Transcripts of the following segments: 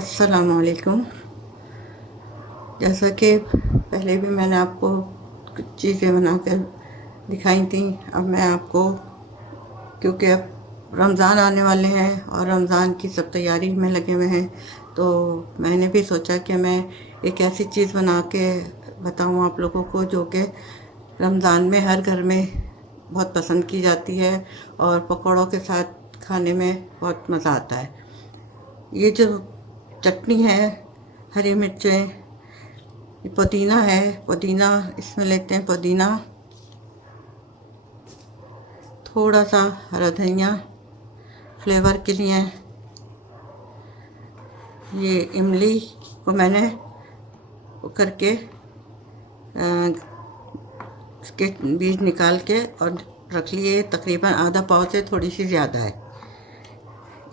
अस्सलामुअलैकुम। जैसा कि पहले भी मैंने आपको कुछ चीज़ें बनाकर दिखाई थी, अब मैं आपको, क्योंकि अब रमज़ान आने वाले हैं और रमज़ान की सब तैयारी में लगे हुए हैं, तो मैंने भी सोचा कि मैं एक ऐसी चीज़ बना के बताऊँ आप लोगों को जो कि रमज़ान में हर घर में बहुत पसंद की जाती है और पकौड़ों के साथ खाने में बहुत मज़ा आता है। ये जो चटनी है, हरी मिर्चें, पुदीना है, पुदीना इसमें लेते हैं, पुदीना, थोड़ा सा हरा धनिया फ्लेवर के लिए। ये इमली को मैंने करके इसके बीज निकाल के और रख लिए, तकरीबन आधा पाव से थोड़ी सी ज़्यादा है।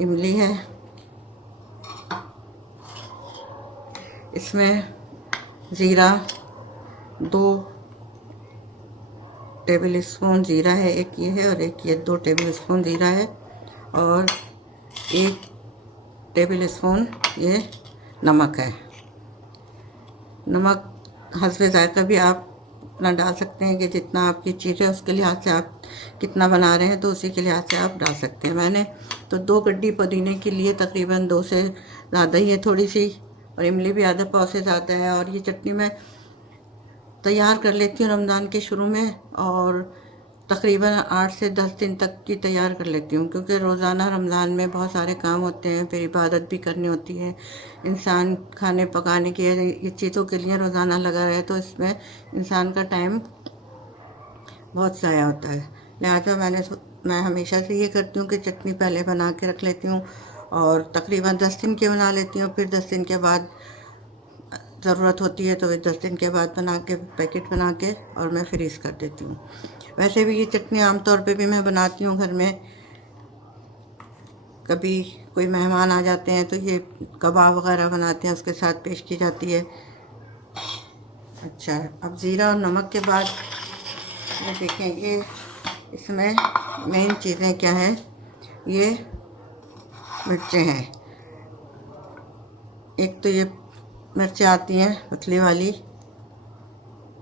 इमली है, इसमें ज़ीरा 2 टेबल स्पून ज़ीरा है, एक ये है और एक ये 2 टेबल स्पून ज़ीरा है, और 1 टेबल स्पून ये नमक है। नमक हस्बे ज़ायक़ा भी आप अपना डाल सकते हैं कि जितना आपकी चीज़ है उसके लिहाज से आप कितना बना रहे हैं तो उसी के लिहाज से आप डाल सकते हैं। मैंने तो 2 गड्डी पुदीने के लिए तकरीबन 2 से ज़्यादा ही है थोड़ी सी, और इमली भी आधा पाव से ज़्यादा है। और ये चटनी मैं तैयार कर लेती हूँ रमज़ान के शुरू में, और तकरीबन 8 से 10 दिन तक की तैयार कर लेती हूँ, क्योंकि रोज़ाना रमज़ान में बहुत सारे काम होते हैं, फिर इबादत भी करनी होती है। इंसान खाने पकाने की ये चीज़ों के लिए रोज़ाना लगा रहे तो इसमें इंसान का टाइम बहुत ज़ाया होता है। लिहाजा मैं हमेशा से ये करती हूँ कि चटनी पहले बना के रख लेती हूँ और तकरीबन 10 दिन की बना लेती हूँ। फिर 10 दिन के बाद ज़रूरत होती है तो 10 दिन के बाद बना के पैकेट बना के और मैं फ्रीज़ कर देती हूँ। वैसे भी ये चटनी आम तौर पे भी मैं बनाती हूँ घर में। कभी कोई मेहमान आ जाते हैं तो ये कबाब वगैरह बनाते हैं, उसके साथ पेश की जाती है। अच्छा, अब ज़ीरा और नमक के बाद ये देखें, ये इसमें मेन चीज़ें क्या हैं। ये मिर्चें हैं, एक तो ये मिर्चें आती हैं पतली वाली,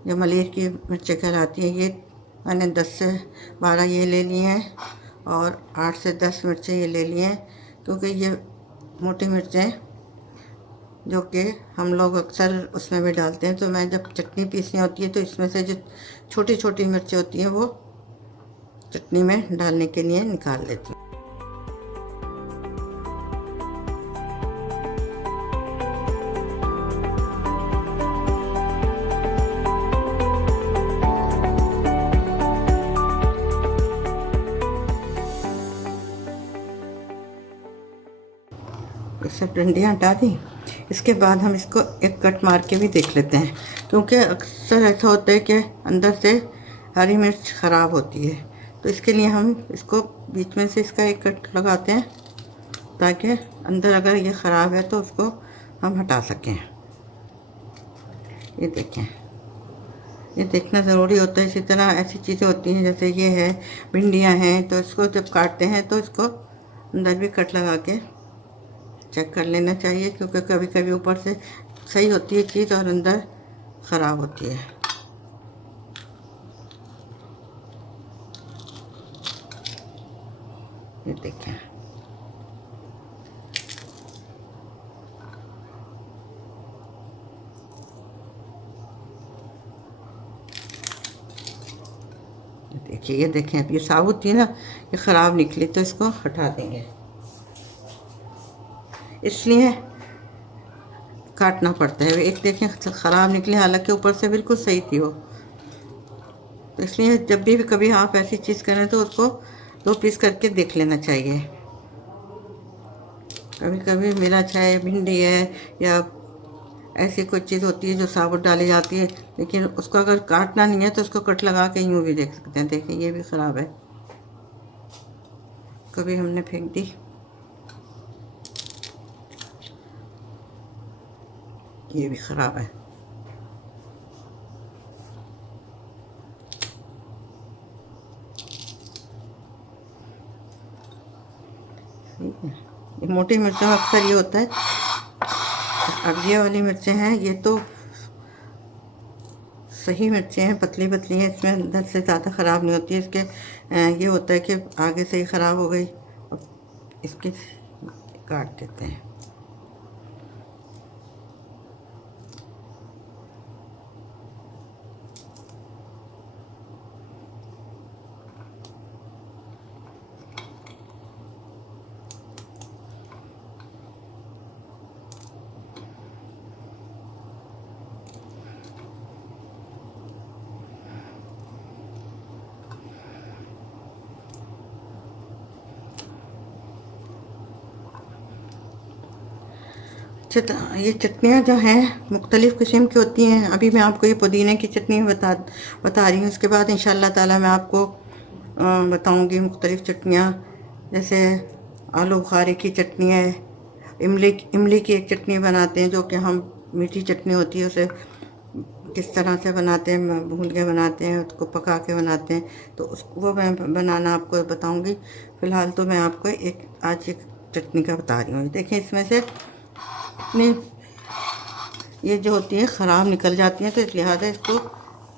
जो मलीर की मिर्चें कहलाती हैं। ये मैंने 10 से 12 ये ले लिए हैं और 8 से 10 मिर्चें ये ले लिए हैं, क्योंकि ये मोटी मिर्चें जो कि हम लोग अक्सर उसमें भी डालते हैं, तो मैं जब चटनी पीसनी होती है तो इसमें से जो छोटी छोटी मिर्चें होती हैं वो चटनी में डालने के लिए निकाल लेती हूँ। सब डंडियाँ हटा दी। इसके बाद हम इसको एक कट मार के भी देख लेते हैं, क्योंकि अक्सर ऐसा होता है कि अंदर से हरी मिर्च ख़राब होती है, तो इसके लिए हम इसको बीच में से इसका एक कट लगाते हैं ताकि अंदर अगर ये ख़राब है तो उसको हम हटा सकें। ये देखें, ये देखना ज़रूरी होता है। इसी तरह ऐसी चीज़ें होती हैं जैसे ये है, भिंडियाँ हैं, तो इसको जब काटते हैं तो इसको अंदर भी कट लगा के चेक कर लेना चाहिए, क्योंकि कभी कभी ऊपर से सही होती है चीज़ और अंदर ख़राब होती है। ये देखें, देखिए, ये देखें, अब ये साबुत थी ना, ये ख़राब निकली तो इसको हटा देंगे, इसलिए काटना पड़ता है। एक देखें ख़राब निकली, हालांकि ऊपर से बिल्कुल सही थी वो। तो इसलिए जब भी कभी आप ऐसी चीज़ करें तो उसको 2 पीस करके देख लेना चाहिए। कभी कभी मिला चाहे भिंडी है या ऐसी कोई चीज़ होती है जो साबुत डाली जाती है, लेकिन उसको अगर काटना नहीं है तो उसको कट लगा के यूँ भी देख सकते हैं। देखिए, ये भी ख़राब है, कभी हमने फेंक दी। ये भी ख़राब है। ठीक है, ये मोटी मिर्चों में अक्सर ये होता है अब ये वाली मिर्चें हैं, ये तो सही मिर्चें हैं, पतली पतली हैं, इसमें अंदर से ज़्यादा ख़राब नहीं होती है। इसके ये होता है कि आगे से ही ख़राब हो गई, अब इसकी काट देते हैं। ये चटनियाँ जो हैं मुख्तलिफ़ किस्म की होती हैं। अभी मैं आपको ये पुदीने की चटनी बता रही हूँ। इसके बाद इंशाल्लाह ताला मैं आपको बताऊँगी मुख्तलिफ़ चटनियाँ, जैसे आलू बुखारे की चटनी है, इमली की एक चटनी बनाते हैं जो कि हम मीठी चटनी होती है, उसे किस तरह से बनाते हैं, भून के बनाते हैं, उसको पका के बनाते हैं, तो उस वो मैं बनाना आपको बताऊँगी। फ़िलहाल तो मैं आपको आज एक चटनी का बता रही हूँ। देखिए इसमें से अपनी ये जो होती है ख़राब निकल जाती हैं, तो इस लिहाजा इसको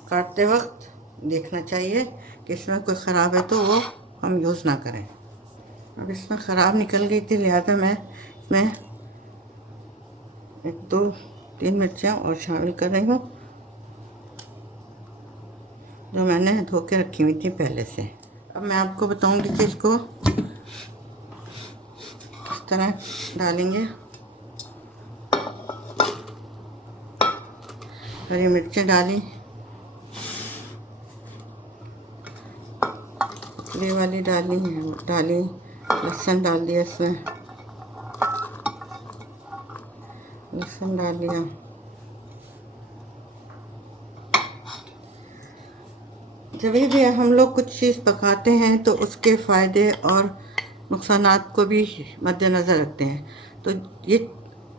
काटते वक्त देखना चाहिए कि इसमें कोई ख़राब है तो वो हम यूज़ ना करें। अब इसमें ख़राब निकल गई थी, लिहाजा मैं इसमें 1 2 3 मिर्चियाँ और शामिल कर रही हूँ जो मैंने धो के रखी हुई थी पहले से। अब मैं आपको बताऊँगी कि इसको किस तरह डालेंगे। हरी मिर्चें डाली, ये वाली डाली, लहसुन डाल दिया, इसमें लहसुन डाल दिया। जब भी हम लोग कुछ चीज़ पकाते हैं तो उसके फ़ायदे और नुकसानात को भी मद्देनज़र रखते हैं। तो ये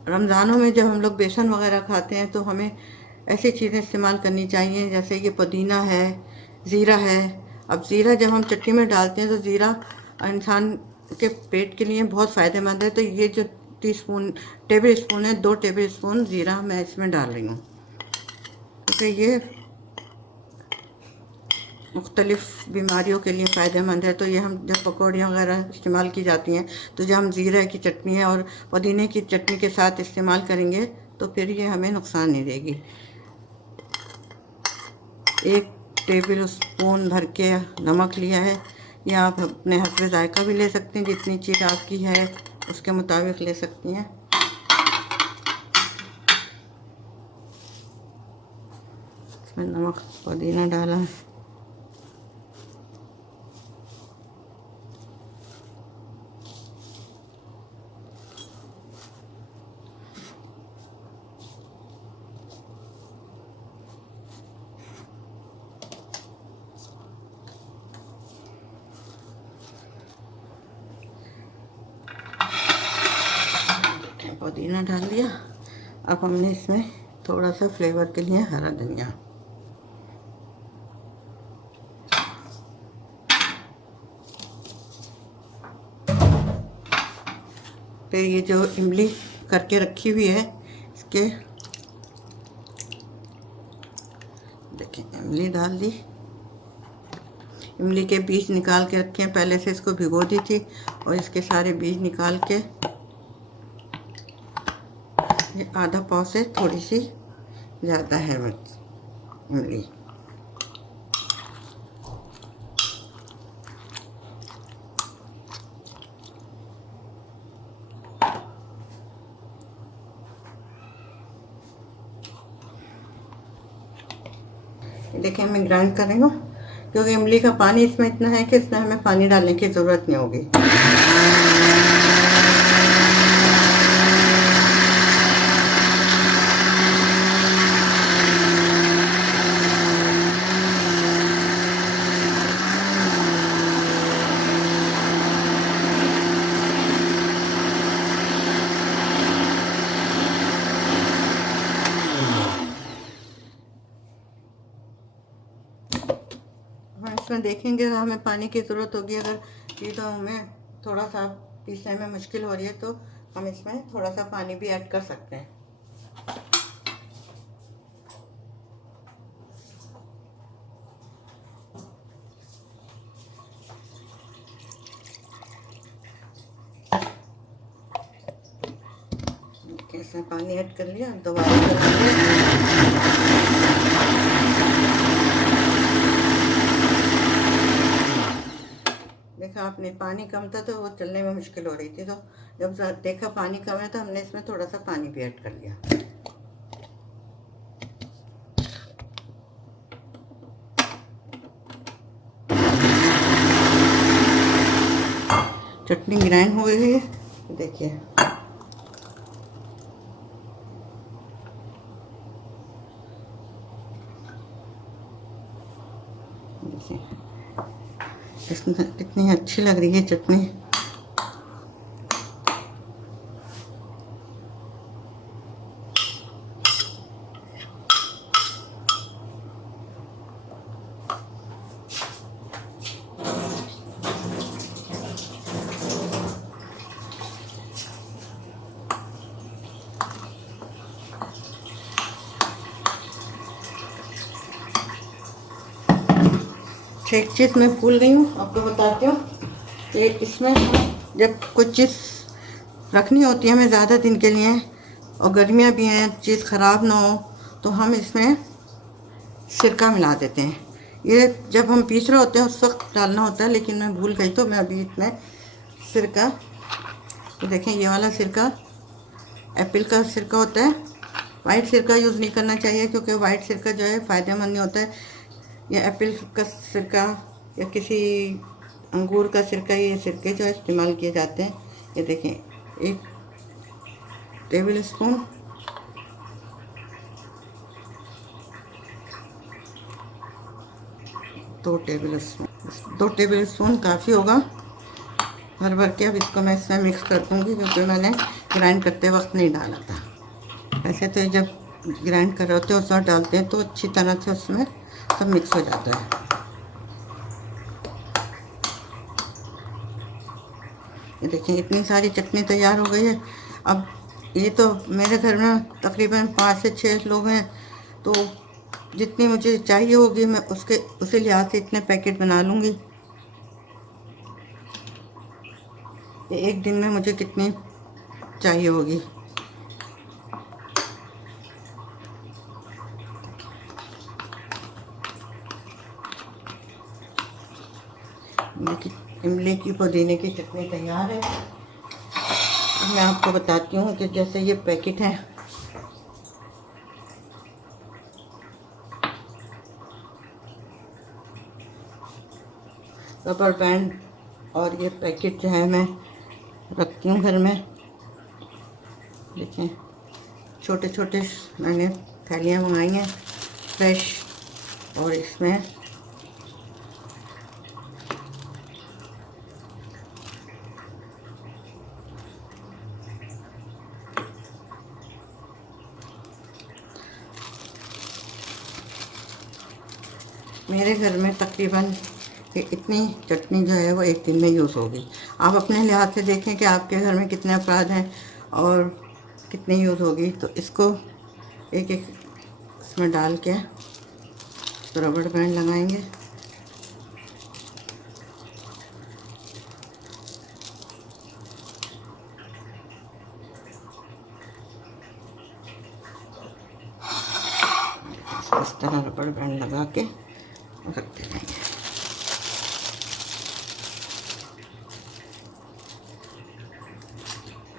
रमज़ानों में जब हम लोग बेसन वग़ैरह खाते हैं तो हमें ऐसी चीज़ें इस्तेमाल करनी चाहिए, जैसे ये पुदीना है, ज़ीरा है। अब ज़ीरा जब हम चटनी में डालते हैं तो ज़ीरा इंसान के पेट के लिए बहुत फ़ायदेमंद है। तो ये जो टेबल स्पून है, 2 टेबल स्पून ज़ीरा मैं इसमें डाल रही हूँ, क्योंकि ये मुख्तलिफ़ बीमारियों के लिए फ़ायदेमंद है। तो ये हम जब पकौड़ियाँ वगैरह इस्तेमाल की जाती हैं, तो जब हम ज़ीरा की चटनी है और पुदीने की चटनी के साथ इस्तेमाल करेंगे तो फिर ये हमें नुकसान नहीं देगी। 1 टेबल स्पून भर के नमक लिया है, या आप अपने हस्बे ज़ायक़ा भी ले सकते हैं, जितनी चीज़ आपकी है उसके मुताबिक ले सकती हैं। इसमें नमक, पुदीना डाला, पुदीना डाल दिया। अब हमने इसमें थोड़ा सा फ्लेवर के लिए हरा धनिया, फिर ये जो इमली करके रखी हुई है, इसके देखिए इमली डाल दी। इमली के बीज निकाल के रखे हैं, पहले से इसको भिगो दी थी और इसके सारे बीज निकाल के, ये आधा पाव से थोड़ी सी ज़्यादा है इमली। देखिए मैं ग्राइंड कर रही हूँ, क्योंकि इमली का पानी इसमें इतना है कि इसमें हमें पानी डालने की ज़रूरत नहीं होगी। हाँ, इसमें देखेंगे हमें पानी की ज़रूरत होगी। अगर ये तो हमें थोड़ा सा पीसने में मुश्किल हो रही है तो हम इसमें थोड़ा सा पानी भी ऐड कर सकते हैं। देखिए इसमें पानी ऐड कर लिया, दोबारा कर लिया। देखा आपने, पानी कम था तो वो चलने में मुश्किल हो रही थी, तो जब देखा पानी कम है तो हमने इसमें थोड़ा सा पानी भी ऐड कर लिया। चटनी ग्राइंड हो गई है, देखिए। इसमें कितनी अच्छी लग रही है चटनी। एक चीज़ मैं भूल गई हूँ, आपको बताती हूँ कि इसमें जब कुछ चीज़ रखनी होती है हमें ज़्यादा दिन के लिए, और गर्मियाँ भी हैं, चीज़ ख़राब ना हो, तो हम इसमें सिरका मिला देते हैं। ये जब हम पीस रहे होते हैं उस वक्त डालना होता है, लेकिन मैं भूल गई तो मैं अभी इसमें सिरका, तो देखें ये वाला सिरका एप्पल का सिरका होता है। वाइट सिरका यूज़ नहीं करना चाहिए, क्योंकि वाइट सिरका जो है फ़ायदेमंद नहीं होता है। या एप्पल का सिरका या किसी अंगूर का सिरका, ये सिरके जो इस्तेमाल किए जाते हैं। ये देखें 1 टेबल स्पून, दो टेबल स्पून काफ़ी होगा भर भर के। अब इसको मैं इसमें मिक्स कर दूँगी, क्योंकि मैंने ग्राइंड करते वक्त नहीं डाला था। ऐसे तो जब ग्राइंड कर रहे होते हैं उस वक्त डालते हैं तो अच्छी तरह से उसमें सब मिक्स हो जाता है। ये देखिए इतनी सारी चटनी तैयार हो गई है। अब ये तो मेरे घर में तकरीबन 5 से 6 लोग हैं, तो जितनी मुझे चाहिए होगी मैं उसी लिहाज से इतने पैकेट बना लूँगी। ये एक दिन में मुझे कितनी चाहिए होगी। इमली की पुदीने की चटनी तैयार है। मैं आपको बताती हूँ कि जैसे ये पैकेट है, रबर बैंड और ये पैकेट जो है मैं रखती हूँ घर में। देखें छोटे छोटे मैंने थैलियाँ मंगाई हैं फ्रेश, और इसमें मेरे घर में तकरीबन इतनी चटनी जो है वो एक दिन में यूज़ होगी। आप अपने लिहाज से देखें कि आपके घर में कितने अफराद हैं और कितनी यूज़ होगी। तो इसको एक एक इसमें डाल के तो रबड़ बैंड लगाएंगे। इस तरह रबड़ बैंड लगा के रखते रहेंगे।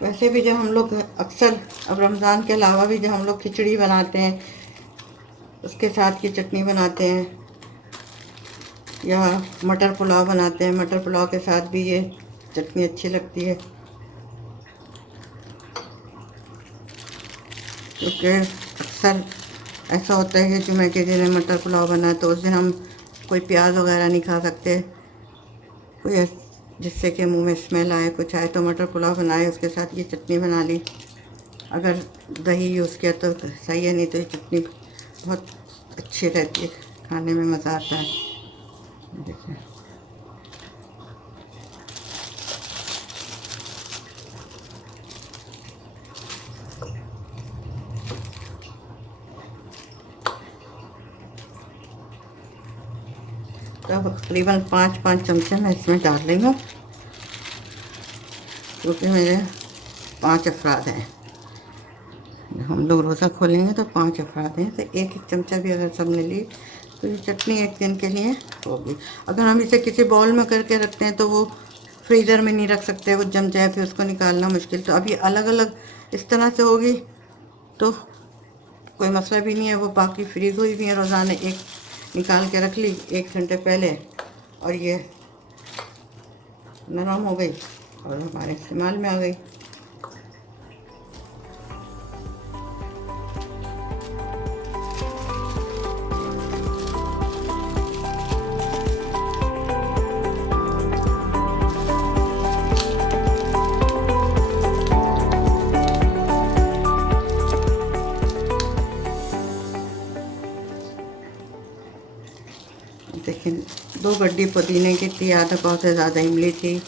वैसे भी जब हम लोग अक्सर अब रमज़ान के अलावा भी जब हम लोग खिचड़ी बनाते हैं उसके साथ की चटनी बनाते हैं, या मटर पुलाव बनाते हैं, मटर पुलाव के साथ भी ये चटनी अच्छी लगती है। क्योंकि अक्सर ऐसा होता है कि जुमे के दिन मटर पुलाव बना तो उस दिन हम कोई प्याज वगैरह नहीं खा सकते, कोई जिससे कि मुंह में स्मेल आए कुछ आए, तो मटर पुलाव बनाए उसके साथ ये चटनी बना ली। अगर दही यूज़ किया तो सही है, नहीं तो ये चटनी बहुत अच्छी रहती है, खाने में मज़ा आता है। देखिए तो अब तकरीबन 5 चमचे मैं इसमें डाल रही हूँ, क्योंकि मेरे 5 अफराद हैं। हम लोग रोज़ा खोलेंगे तो 5 अफराद हैं, तो एक एक चमचा भी अगर सब ने ली तो ये चटनी एक दिन के लिए होगी। अगर हम इसे किसी बाउल में करके रखते हैं तो वो फ्रीज़र में नहीं रख सकते, वो जम जाए फिर उसको निकालना मुश्किल। तो अभी अलग अलग इस तरह से होगी तो कोई मसला भी नहीं है। वो बाकी फ्रीज़ हुई भी है, रोज़ाना एक निकाल के रख ली 1 घंटे पहले और ये नरम हो गई और हमारे इस्तेमाल में आ गई। देखिए 2 गड्डी पुदीने की थी, आधा पाव से ज़्यादा इमली थी,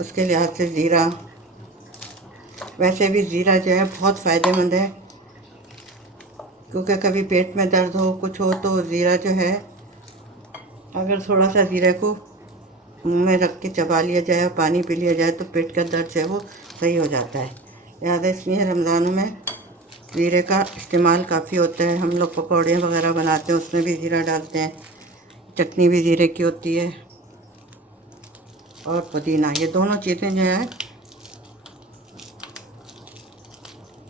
उसके लिहाज से ज़ीरा। वैसे भी ज़ीरा जो है बहुत फ़ायदेमंद है, क्योंकि कभी पेट में दर्द हो कुछ हो तो ज़ीरा जो है, अगर थोड़ा सा ज़ीरे को मुंह में रख के चबा लिया जाए और पानी पी लिया जाए तो पेट का दर्द जो है वो सही हो जाता है। लिहाजा इसलिए रमज़ानों में ज़ीरे का इस्तेमाल काफ़ी होता है। हम लोग पकौड़े वगैरह बनाते हैं, उसमें भी ज़ीरा डालते हैं। चटनी भी ज़ीरे की होती है और पुदीना, ये दोनों चीज़ें जो है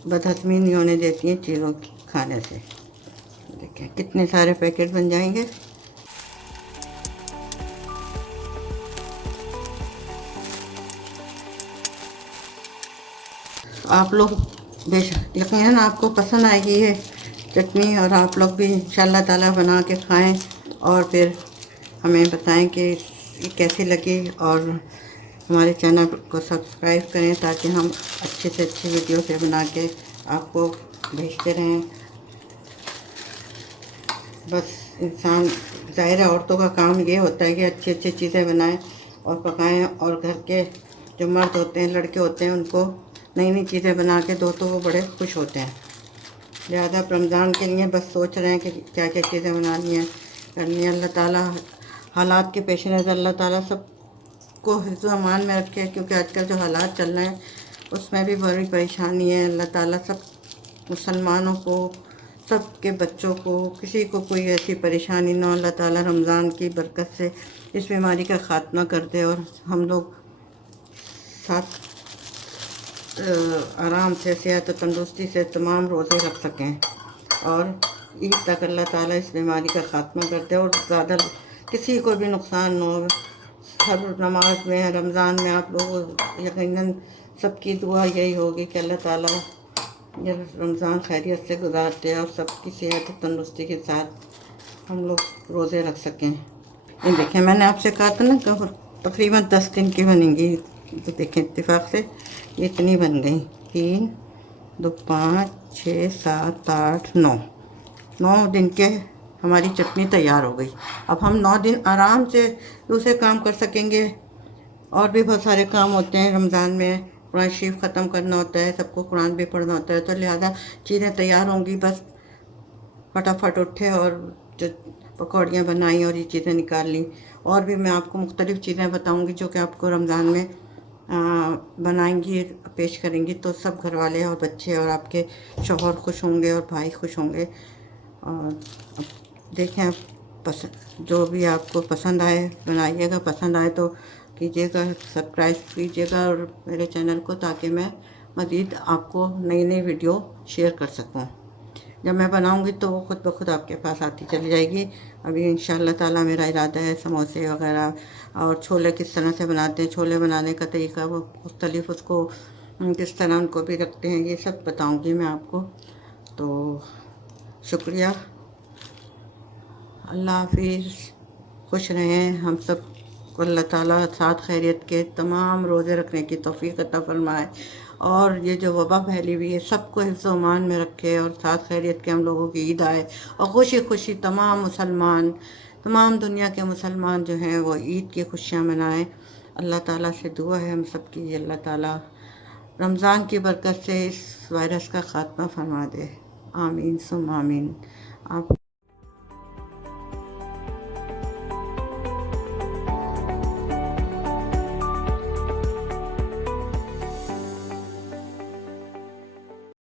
बदहज़मी नहीं होने देती हैं चीज़ों की खाने से। देखें कितने सारे पैकेट बन जाएंगे। आप लोग बेशक यकीनन आपको पसंद आएगी ये चटनी, और आप लोग भी इंशाल्लाह ताला बना के खाएं और फिर हमें बताएं कि ये कैसी लगी। और हमारे चैनल को सब्सक्राइब करें ताकि हम अच्छे से अच्छी वीडियो से बना के आपको भेजते रहें। बस इंसान, ज़ाहिर है औरतों का काम ये होता है कि अच्छी अच्छी चीज़ें बनाएं और पकाएं, और घर के जो मर्द होते हैं, लड़के होते हैं, उनको नई नई चीज़ें बना के दो तो वो बड़े खुश होते हैं। लिहाजा रमज़ान के लिए बस सोच रहे हैं कि क्या क्या चीज़ें बनानी है, करनी है। अल्लाह ताला हालात के पेश नज़र अल्लाह ताला सबको हिफ्ज़ अमान में रखे, क्योंकि आजकल जो हालात चल रहे हैं उसमें भी बड़ी परेशानी है। अल्लाह ताला सब मुसलमानों को, सबके बच्चों को, किसी को कोई ऐसी परेशानी ना, अल्लाह ताला रमज़ान की बरकत से इस बीमारी का ख़ात्मा कर दे और हम लोग साथ आराम से, सेहत और तंदुरुस्ती से तमाम रोज़े रख सकें और ईद तक अल्लाह ताला इस बीमारी का ख़ात्मा कर दे और ज़्यादा किसी को भी नुकसान न हो। हर नमाज में, रमज़ान में आप लोग यकीनन सबकी दुआ यही होगी कि अल्लाह ताला ये रमज़ान खैरियत से गुजारते और सबकी सेहत और तंदुरुस्ती के साथ हम लोग रोज़े रख सकें। ये देखें, मैंने आपसे कहा था ना कि तकरीबन 10 दिन की बनेंगी, तो देखें इत्तेफाक से ये इतनी बन गई। 3, 2, 5, 6, 7, 8, 9 दिन के हमारी चटनी तैयार हो गई। अब हम 9 दिन आराम से दूसरे काम कर सकेंगे। और भी बहुत सारे काम होते हैं रमज़ान में, कुरान शरीफ ख़त्म करना होता है, सबको कुरान भी पढ़ना होता है, तो लिहाजा चीज़ें तैयार होंगी। बस फटाफट उठे और जो पकौड़ियाँ बनाई और ये चीज़ें निकाल ली। और भी मैं आपको मुख्तलिफ़ चीज़ें बताऊंगी जो कि आपको रमज़ान में बनाएंगी, पेश करेंगी, तो सब घर वाले और बच्चे और आपके शौहर खुश होंगे और भाई खुश होंगे। और देखें आप पसंद, जो भी आपको पसंद आए बनाइएगा, पसंद आए तो कीजिएगा, सब्सक्राइब कीजिएगा और मेरे चैनल को, ताकि मैं मज़ीद आपको नई नई वीडियो शेयर कर सकूं। जब मैं बनाऊंगी तो वो खुद ब खुद आपके पास आती चली जाएगी। अभी इंशाल्लाह ताला मेरा इरादा है समोसे वगैरह और छोले किस तरह से बनाते हैं, छोले बनाने का तरीका वो मुख्तलिफ, उसको किस तरह उनको भी रखते हैं, ये सब बताऊंगी मैं आपको। तो शुक्रिया, अल्लाह हाफिज़, खुश रहें। हम सब को अल्लाह ताला साथ खैरियत के तमाम रोज़े रखने की तौफीक अता फरमाए और ये जो वबा फैली हुई है सबको हिफ्ज़ अमान में रखे और साथ खैरियत के हम लोगों की ईद आए और खुशी खुशी तमाम मुसलमान, तमाम दुनिया के मुसलमान जो हैं वो ईद की खुशियाँ मनाएं। अल्लाह ताला से दुआ है हम सब की, अल्लाह ताला रमज़ान की बरकत से इस वायरस का ख़ात्मा फरमा दे। आमीन सुम आमीन। आप